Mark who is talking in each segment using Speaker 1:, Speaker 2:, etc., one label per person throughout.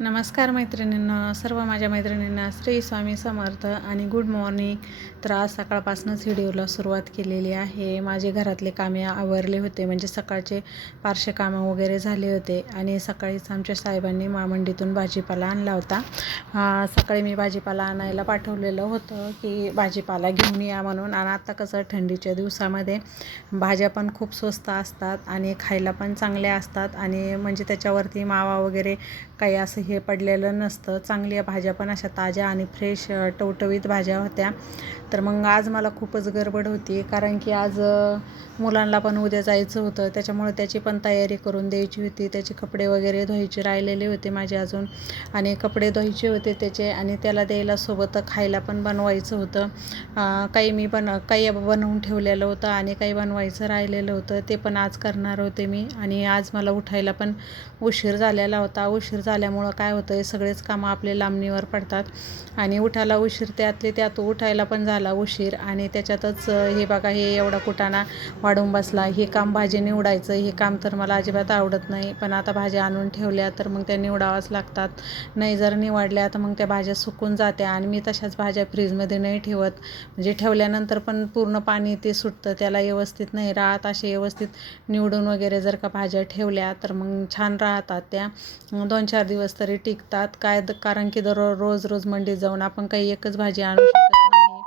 Speaker 1: नमस्कार मैत्रिणींना सर्व माझ्या मैत्रिणींना श्री स्वामी समर्थ आणि गुड मॉर्निंग. तर आज सकाळपासूनच व्हिडिओला सुरुवात केलेली आहे. माझे घरातले कामे आवरले होते म्हणजे सकाळचे पारशे कामं वगैरे झाले होते आणि सकाळीच आमच्या साहेबांनी मामंडीतून भाजीपाला आणला होता. सकाळी मी भाजीपाला आणायला पाठवलेलं होतं की भाजीपाला घेऊन या म्हणून. आणि आत्ता कसं थंडीच्या दिवसामध्ये भाज्या पण खूप स्वस्त असतात आणि खायला पण चांगल्या असतात आणि म्हणजे त्याच्यावरती मावा वगैरे काही असं हे पडलेलं नसतं. चांगल्या भाज्या पण अशा ताज्या आणि फ्रेश टवटवीत भाज्या होत्या. तर मग आज मला खूपच गडबड होती. कारण की आज मुलांना पण उद्या जायचं होतं. त्याच्यामुळे त्याची पण तयारी करून द्यायची होती. त्याचे कपडे वगैरे धुवायचे राहिलेले होते माझे अजून. आणि कपडे धुवायचे होते त्याचे आणि त्याला द्यायला सोबत खायला पण बनवायचं होतं. काही मी बन काही बनवून ठेवलेलं होतं आणि काही बनवायचं राहिलेलं होतं. ते पण आज करणार होते मी. आणि आज मला उठायला पण उशीर झालेला होता. उशीर झाल्यामुळं काय होतं आहे सगळेच कामं आपले लांबणीवर पडतात. आणि उठायला उशीर त्यातले त्यात उठायला पण झाला उशीर. आणि त्याच्यातच हे बघा हे एवढा कुटाणा वाढून बसला. हे काम भाजी निवडायचं हे काम तर मला अजिबात आवडत नाही. पण आता भाज्या आणून ठेवल्या तर मग त्या निवडाव्याच लागतात. नाही जर निवडल्या तर मग त्या भाज्या सुकून जात्या. आणि मी तशाच भाज्या फ्रीजमध्ये नाही ठेवत. म्हणजे ठेवल्यानंतर पण पूर्ण पाणी ते सुटतं. त्याला व्यवस्थित नाही राहत. असे व्यवस्थित निवडून वगैरे जर का भाज्या ठेवल्या तर मग छान राहतात त्या. दोन चार दिवस तर तरी टिकतात. काय द- कारण की दररोज रोज रोज मंडीत जाऊन आपण काही एकच भाजी आणू शकत नाही.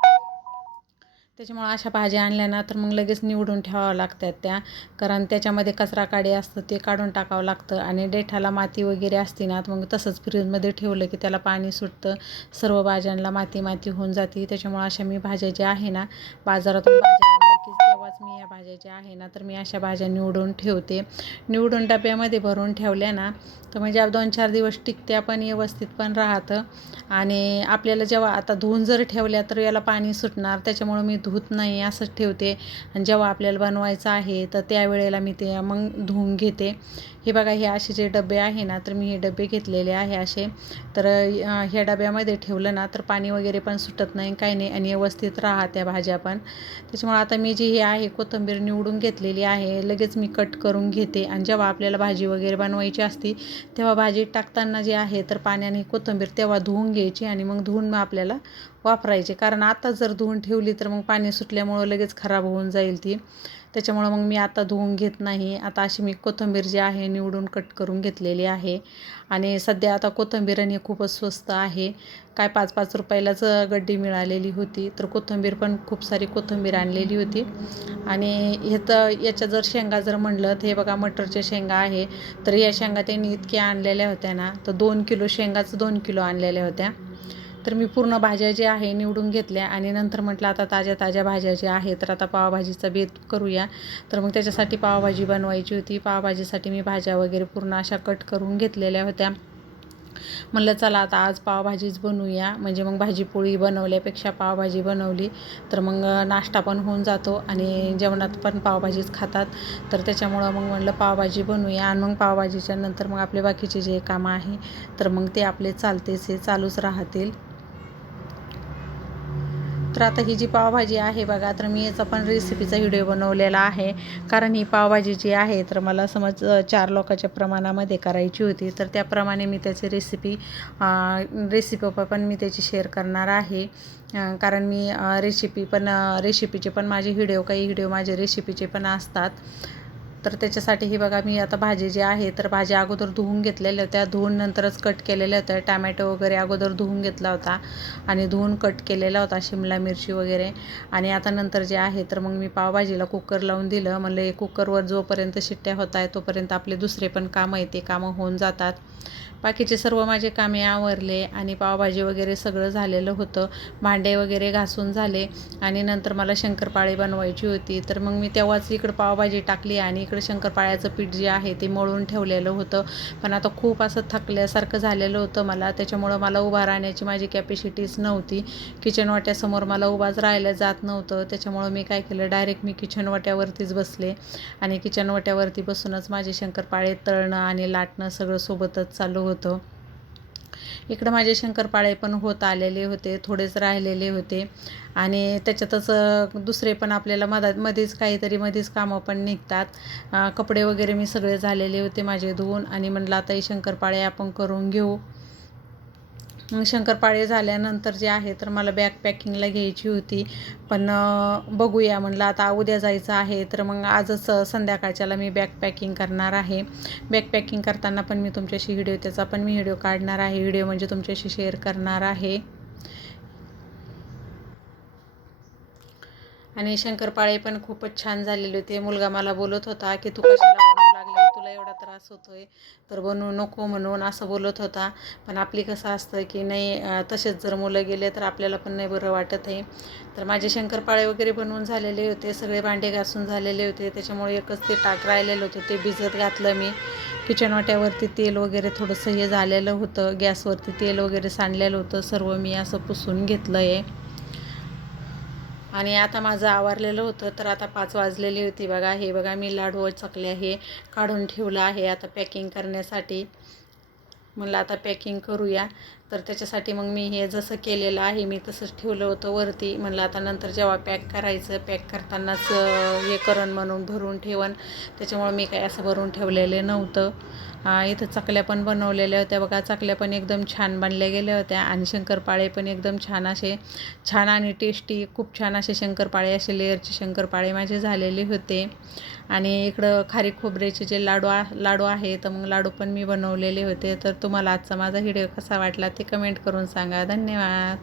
Speaker 1: त्याच्यामुळं अशा भाज्या आणल्या ना तर मग लगेच निवडून ठेवावं लागतात त्या. कारण त्याच्यामध्ये कचरा काडी असतं ते काढून टाकावं लागतं. आणि देठाला माती वगैरे असते ना तर मग तसंच फ्रीजमध्ये ठेवलं की त्याला पाणी सुटतं. सर्व भाज्यांना माती माती होऊन जाते. त्याच्यामुळं अशा मी भाज्या ज्या आहे ना बाजारातून भाज्या आणल्या की मी या भाज्या ज्या आहे ना तर मी अशा भाज्या निवडून ठेवते. निवडून डब्यामध्ये भरून ठेवल्या ना तर म्हणजे दोन चार दिवस टिकत्या पण व्यवस्थित पण राहतं. आणि आपल्याला जेव्हा आता धुवून जर ठेवल्या तर याला पाणी सुटणार त्याच्यामुळं मी धुत नाही असंच ठेवते. आणि जेव्हा आपल्याला बनवायचं आहे तर त्यावेळेला मी ते मग धुवून घेते. हे बघा हे असे जे डबे आहे ना तर मी हे डबे घेतलेले आहे असे. तर ह्या डब्यामध्ये ठेवलं ना तर पाणी वगैरे पण सुटत नाही काही नाही आणि व्यवस्थित राहत्या भाज्या पण. त्याच्यामुळे आता मी जी हे आहे कोथिंबीर निवडून घेतलेली आहे. लगेच मी कट करून घेते. आणि जेव्हा आपल्याला भाजी वगैरे बनवायची असती तेव्हा भाजी टाकताना जे आहे तर पाण्याने कोथिंबीर तेव्हा धुवून घ्यायची आणि मग धुवून मग आपल्याला वापरायची. कारण आता जर धुवून ठेवली तर मग पाणी सुटल्यामुळं लगेच खराब होऊन जाईल ती. त्याच्यामुळं मग मी आता धुवून घेत नाही. आता अशी मी कोथिंबीर जी आहे निवडून कट करून घेतलेली आहे. आणि सध्या आता कोथिंबीर आणि खूपच स्वस्त आहे. काय पाच पाच रुपयालाच गड्डी मिळालेली होती. तर कोथिंबीर पण खूप सारी कोथिंबीर आणलेली होती. आणि ह्याचं याच्या जर शेंगा जर म्हणलं तर हे बघा मटरच्या शेंगा आहे. तर या शेंगा त्यांनी इतक्या आणलेल्या होत्या ना तर दोन किलो शेंगाच दोन किलो आणलेल्या होत्या. तर मी पूर्ण भाज्या जे आहे निवडून घेतल्या आणि नंतर म्हटलं आता ताज्या ताज्या भाज्या ज्या आहेत तर आता पावभाजीचा बेत करूया. तर मग त्याच्यासाठी पावभाजी बनवायची होती. पावभाजीसाठी मी भाज्या वगैरे पूर्ण अशा कट करून घेतलेल्या होत्या. म्हणलं चला आता आज पावभाजीच बनवूया. म्हणजे मग भाजीपोळी बनवल्यापेक्षा पावभाजी बनवली. तर मग नाश्ता पण होऊन जातो आणि जेवणात पण पावभाजीच खातात. तर त्याच्यामुळं मग म्हणलं पावभाजी बनवूया आणि मग पावभाजीच्या नंतर मग आपले बाकीचे जे कामं आहे तर मग ते आपले चालतेच हे चालूच राहतील. तर आता ही जी पावभाजी आहे बघा तर मी याचा पण रेसिपीचा व्हिडिओ बनवलेला आहे. कारण ही पावभाजी जी आहे तर मला समज चार लोकांच्या प्रमाणामध्ये करायची होती. तर त्याप्रमाणे मी त्याची रेसिपी रेसिपी पण मी त्याची शेअर करणार आहे. कारण मी रेसिपी पण रेसिपीचे पण माझे व्हिडिओ काही व्हिडिओ माझे रेसिपीचे पण असतात. तर त्याच्यासाठी ही बघा मी आता भाजी जी आहे तर भाज्या अगोदर धुवून घेतलेल्या होत्या. धुवून नंतरच कट केलेल्या होत्या. टॅमॅटो वगैरे अगोदर धुवून घेतला होता आणि धुवून कट केलेला होता शिमला मिरची वगैरे. आणि आता नंतर जे आहे तर मग मी पावभाजीला कुकर लावून दिलं. म्हणलं कुकरवर जोपर्यंत शिट्ट्या होत आहे तोपर्यंत आपले दुसरे पण कामं आहे ते कामं होऊन जातात. बाकीचे सर्व माझे कामे आवरले आणि पावभाजी वगैरे सगळं झालेलं होतं. भांडे वगैरे घासून झाले आणि नंतर मला शंकरपाळी बनवायची होती. तर मग मी तेव्हाच इकडं पावभाजी टाकली आणि इकडं शंकरपाळ्याचं पीठ जे आहे ते मळून ठेवलेलं होतं. पण आता खूप असं थकल्यासारखं झालेलं होतं मला. त्याच्यामुळं मला उभा राहण्याची माझी कॅपॅसिटीच नव्हती. किचन वाट्यासमोर मला उभाच राहायला जात नव्हतं. त्याच्यामुळं मी काय केलं? डायरेक्ट मी किचन वाट्यावरतीच बसले आणि किचन वाट्यावरती बसूनच माझे शंकरपाळे तळणं आणि लाटणं सगळं सोबतच चालू होतं. इकडं माझे शंकरपाळे पण होत आलेले होते थोडेच राहिलेले होते. आणि त्याच्यातच दुसरे पण आपल्याला मधात मध्येच काहीतरी मध्येच कामं पण निघतात. कपडे वगैरे मी सगळे झालेले होते माझे धुवून. आणि म्हणलं आता हे शंकरपाळे आपण करून घेऊ. शंकरपाळे झाल्यानंतर जे आहे तर मला बॅग पॅकिंगला घ्यायची होती. पण बघूया म्हणलं आता उद्या जायचं आहे तर मग आजच संध्याकाळच्याला मी बॅग पॅकिंग करणार आहे. बॅग पॅकिंग करताना पण मी तुमच्याशी व्हिडिओ त्याचा पण मी व्हिडिओ काढणार आहे. व्हिडिओ म्हणजे तुमच्याशी शेअर करणार आहे. आणि शंकरपाळे पण खूपच छान झालेले होते. मुलगा मला बोलत होता की तू कशाला त्रास होतो आहे त्रास होतोय. तर बनवू नको म्हणून असं बोलत होता. पण आपली कसं असतं की नाही तसेच जर मुलं गेले तर आपल्याला पण नाही बरं वाटत आहे तर माझे शंकरपाळे वगैरे बनवून झालेले होते. सगळे भांडे घासून झालेले होते. त्याच्यामुळे एकच ते टाक राहिलेलं होतं. ते भिजत घातलं मी. किचन वाट्यावरती तेल वगैरे थोडंसं हे झालेलं होतं. गॅसवरती तेल वगैरे सांडलेलं होतं. सर्व मी असं पुसून घेतलं आहे आणि आता माझं आवरलेलं होतं तर आता पाच वाजलेली होती बघा. हे बघा मी लाडू चकले आहे काढून ठेवलं आहे आता पॅकिंग करण्यासाठी. म्हणलं आता पॅकिंग करूया. तर त्याच्यासाठी मग मी हे जसं केलेलं आहे मी तसंच ठेवलं होतं वरती. म्हणलं आता नंतर जेव्हा पॅक करायचं पॅक करतानाच हे करण म्हणून भरून ठेवन. त्याच्यामुळं मी काय असं भरून ठेवलेलं नव्हतं. इथं चकल्या पण बनवलेल्या होत्या. बघा चकल्या पण एकदम छान बनल्या गेल्या होत्या आणि शंकरपाळे पण एकदम छान असे छान आणि टेस्टी खूप छान असे शंकरपाळे असे लेअरचे शंकरपाळे माझे झालेले होते. आणि इकडं खारी खोबऱ्याचे जे लाडू आ लाडू आहे तर मग लाडू पण मी बनवलेले होते. तर तो तुम्हाला आजचा माझा व्हिडिओ कसा वाटला ते कमेंट करून सांगा. धन्यवाद.